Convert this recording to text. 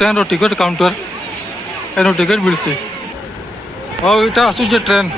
train ticket counter एनु ticket मिलसी और इटा आसुचे train